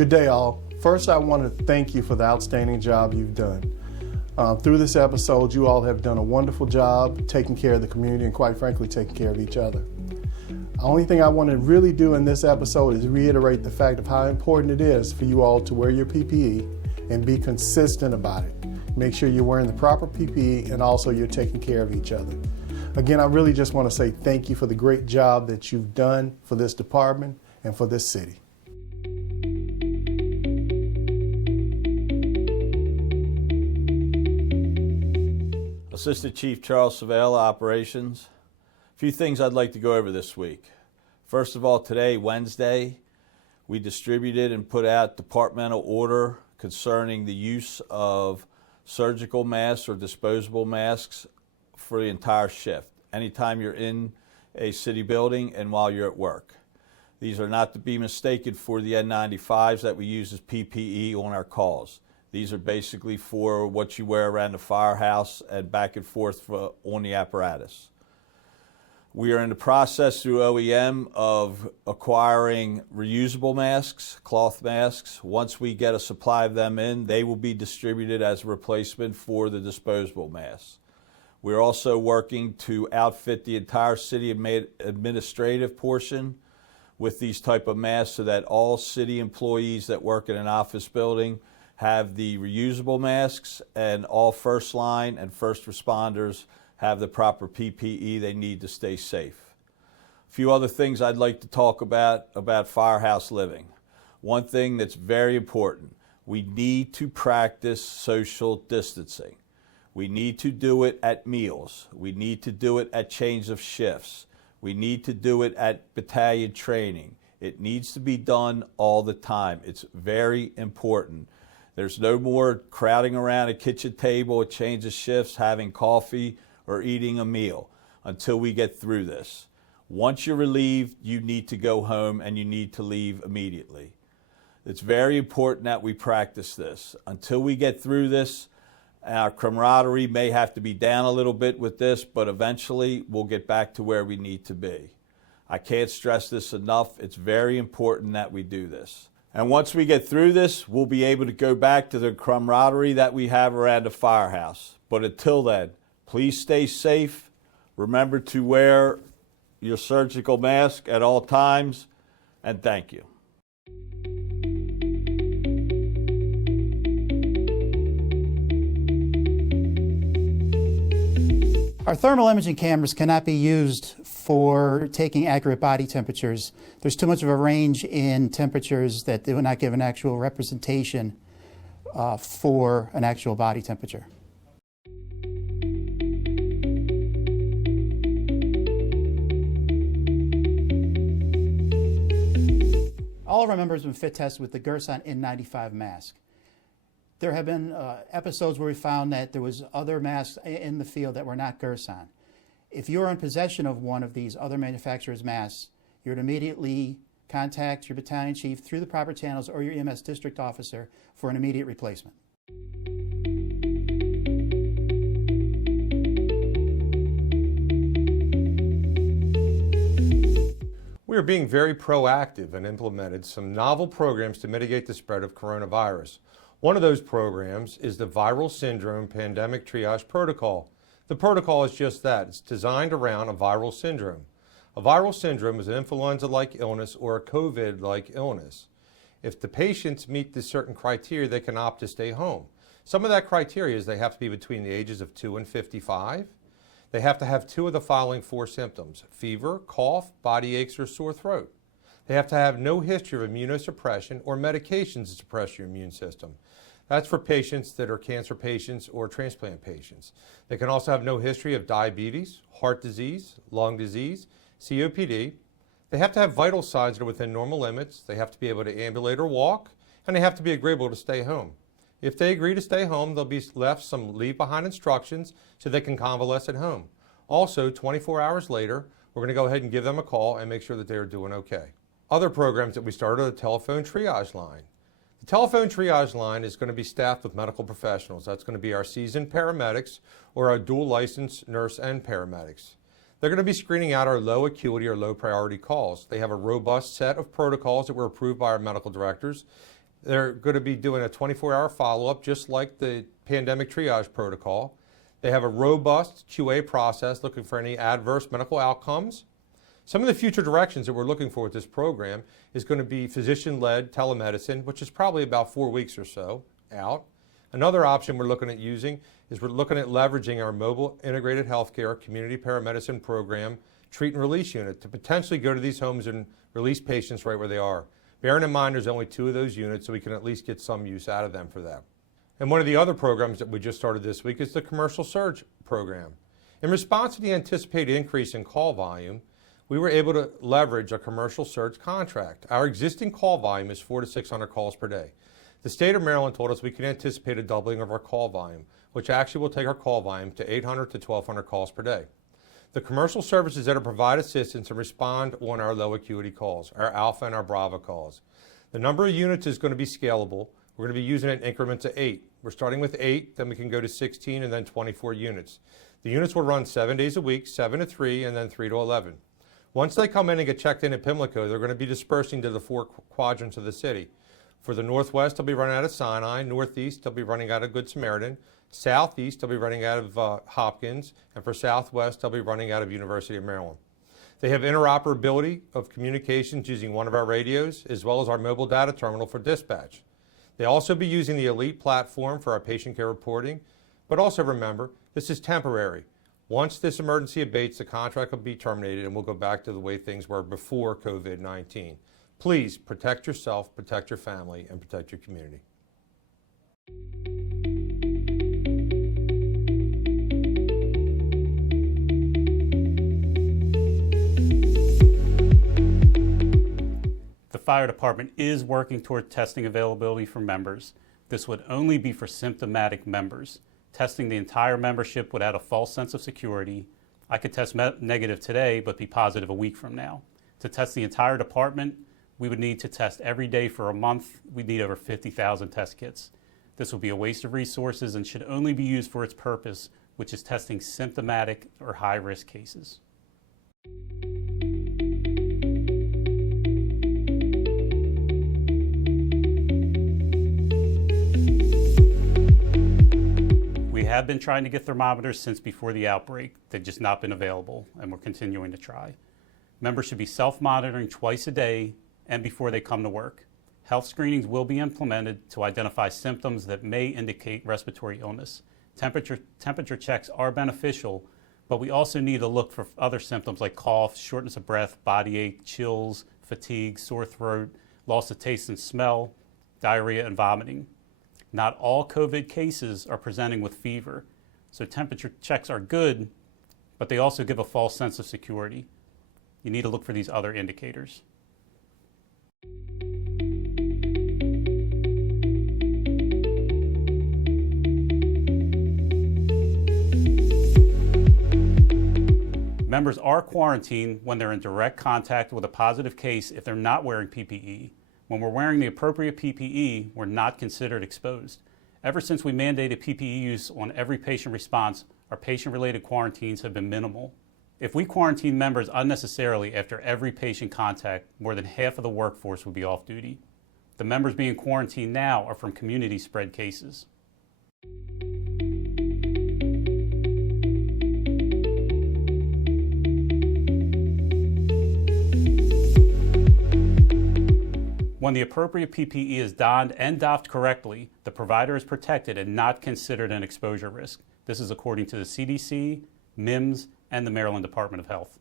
Good day, all. First, I want to thank you for the outstanding job you've done. Through this episode, you all have done a wonderful job taking care of the community and, quite frankly, taking care of each other. The only thing I want to really do in this episode is reiterate the fact of how important it is for you all to wear your PPE and be consistent about it. Make sure you're wearing the proper PPE and also you're taking care of each other. Again, I really just want to say thank you for the great job that you've done for this department and for this city. Assistant Chief Charles Savella, Operations. A few things I'd like to go over this week. First of all, today, Wednesday, we distributed and put out departmental order concerning the use of surgical masks or disposable masks for the entire shift, anytime you're in a city building and while you're at work. These are not to be mistaken for the N95s that we use as PPE on our calls. These are basically for what you wear around the firehouse and back and forth on the apparatus. We are in the process through OEM of acquiring reusable masks, cloth masks. Once we get a supply of them in, they will be distributed as a replacement for the disposable masks. We're also working to outfit the entire city administrative portion with these type of masks so that all city employees that work in an office building have the reusable masks, and all first line and first responders have the proper PPE they need to stay safe. A few other things I'd like to talk about firehouse living. One thing that's very important, we need to practice social distancing. We need to do it at meals. We need to do it at change of shifts. We need to do it at battalion training. It needs to be done all the time. It's very important. There's no more crowding around a kitchen table, a change of shifts, having coffee, or eating a meal until we get through this. Once you're relieved, you need to go home and you need to leave immediately. It's very important that we practice this. Until we get through this, our camaraderie may have to be down a little bit with this, but eventually we'll get back to where we need to be. I can't stress this enough. It's very important that we do this. And once we get through this, we'll be able to go back to the camaraderie that we have around the firehouse. But until then, please stay safe. Remember to wear your surgical mask at all times, and thank you. Our thermal imaging cameras cannot be used for taking accurate body temperatures. There's too much of a range in temperatures that they will not give an actual representation for an actual body temperature. All of our members have been fit tested with the Gerson N95 mask. There have been episodes where we found that there was other masks in the field that were not Gerson. If you're in possession of one of these other manufacturers' masks, you're to immediately contact your battalion chief through the proper channels or your EMS district officer for an immediate replacement. We are being very proactive and implemented some novel programs to mitigate the spread of coronavirus. One of those programs is the Viral Syndrome Pandemic Triage Protocol. The protocol is just that. It's designed around a viral syndrome. A viral syndrome is an influenza-like illness or a COVID-like illness. If the patients meet this certain criteria, they can opt to stay home. Some of that criteria is they have to be between the ages of 2 and 55. They have to have 2 of the following 4 symptoms: fever, cough, body aches, or sore throat. They have to have no history of immunosuppression or medications to suppress your immune system. That's for patients that are cancer patients or transplant patients. They can also have no history of diabetes, heart disease, lung disease, COPD. They have to have vital signs that are within normal limits. They have to be able to ambulate or walk, and they have to be agreeable to stay home. If they agree to stay home, they'll be left some leave-behind instructions so they can convalesce at home. Also, 24 hours later, we're going to go ahead and give them a call and make sure that they are doing okay. Other programs that we started are the telephone triage line. The telephone triage line is going to be staffed with medical professionals. That's going to be our seasoned paramedics or our dual licensed nurse and paramedics. They're going to be screening out our low acuity or low priority calls. They have a robust set of protocols that were approved by our medical directors. They're going to be doing a 24-hour follow-up, just like the pandemic triage protocol. They have a robust QA process looking for any adverse medical outcomes. Some of the future directions that we're looking for with this program is going to be physician-led telemedicine, which is probably about 4 weeks or so out. Another option we're looking at using is we're looking at leveraging our mobile integrated healthcare community paramedicine program treat and release unit to potentially go to these homes and release patients right where they are. Bearing in mind there's only 2 of those units, so we can at least get some use out of them for them. And one of the other programs that we just started this week is the commercial surge program. In response to the anticipated increase in call volume, we were able to leverage a commercial surge contract. Our existing call volume is 400 to 600 calls per day. The state of Maryland told us we can anticipate a doubling of our call volume, which actually will take our call volume to 800 to 1,200 calls per day. The commercial services that provide assistance and respond on our low acuity calls, our Alpha and our Bravo calls. The number of units is going to be scalable. We're going to be using it in increments of 8. We're starting with 8, then we can go to 16 and then 24 units. The units will run 7 days a week, 7 to 3 and then 3 to 11. Once they come in and get checked in at Pimlico, they're going to be dispersing to the 4 quadrants of the city. For the Northwest, they'll be running out of Sinai. Northeast, they'll be running out of Good Samaritan. Southeast, they'll be running out of Hopkins. And for Southwest, they'll be running out of University of Maryland. They have interoperability of communications using one of our radios, as well as our mobile data terminal for dispatch. They'll also be using the Elite platform for our patient care reporting. But also remember, this is temporary. Once this emergency abates, the contract will be terminated and we'll go back to the way things were before COVID-19. Please protect yourself, protect your family, and protect your community. The fire department is working toward testing availability for members. This would only be for symptomatic members. Testing the entire membership would add a false sense of security. I could test negative today, but be positive a week from now. To test the entire department, we would need to test every day for a month. We'd need over 50,000 test kits. This would be a waste of resources and should only be used for its purpose, which is testing symptomatic or high-risk cases. We have been trying to get thermometers since before the outbreak. They've just not been available, and we're continuing to try. Members should be self-monitoring twice a day and before they come to work. Health screenings will be implemented to identify symptoms that may indicate respiratory illness. Temperature checks are beneficial, but we also need to look for other symptoms like cough, shortness of breath, body ache, chills, fatigue, sore throat, loss of taste and smell, diarrhea, and vomiting. Not all COVID cases are presenting with fever, so temperature checks are good, but they also give a false sense of security. You need to look for these other indicators. Members are quarantined when they're in direct contact with a positive case if they're not wearing PPE. When we're wearing the appropriate PPE, we're not considered exposed. Ever since we mandated PPE use on every patient response, our patient-related quarantines have been minimal. If we quarantine members unnecessarily after every patient contact, more than half of the workforce would be off duty. The members being quarantined now are from community spread cases. When the appropriate PPE is donned and doffed correctly, the provider is protected and not considered an exposure risk. This is according to the CDC, MIMS, and the Maryland Department of Health.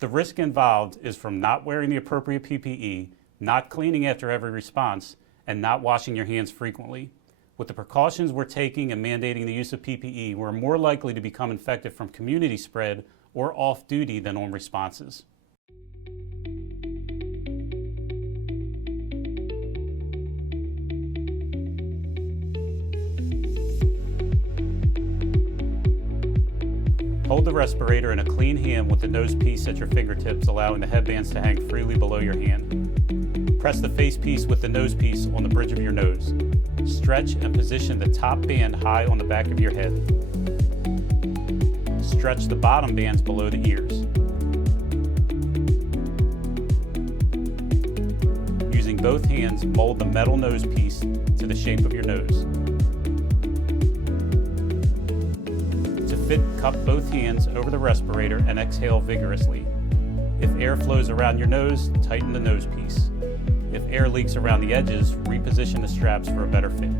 The risk involved is from not wearing the appropriate PPE, not cleaning after every response, and not washing your hands frequently. With the precautions we're taking and mandating the use of PPE, we're more likely to become infected from community spread or off-duty than on responses. Hold the respirator in a clean hand with the nose piece at your fingertips, allowing the headbands to hang freely below your hand. Press the face piece with the nose piece on the bridge of your nose. Stretch and position the top band high on the back of your head. Stretch the bottom bands below the ears. Using both hands, mold the metal nose piece to the shape of your nose. To fit, cup both hands over the respirator and exhale vigorously. If air flows around your nose, tighten the nose piece. If air leaks around the edges, reposition the straps for a better fit.